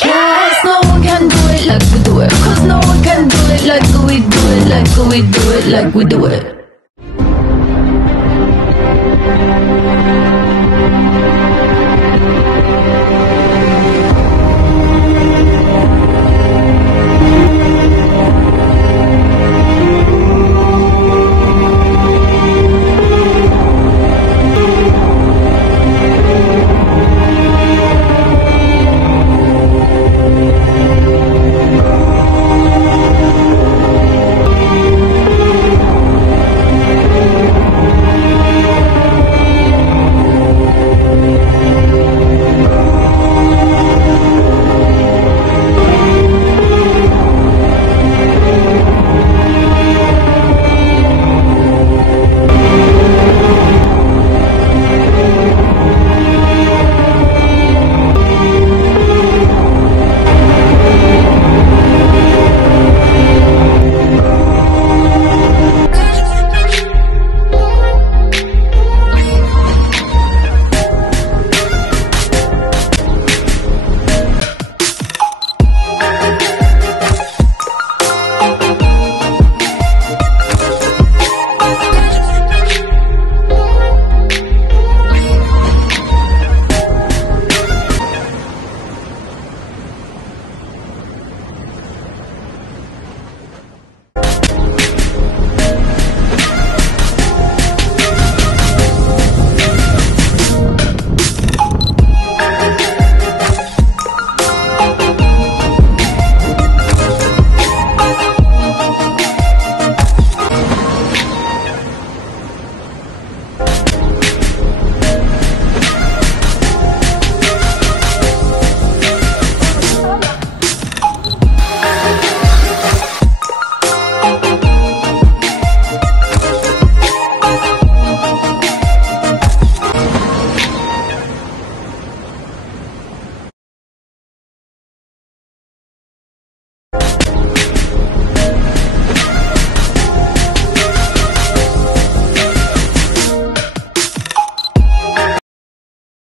Cause no one can do it like we do it. Cause no one can do it like we do it, like we do it, like we do it.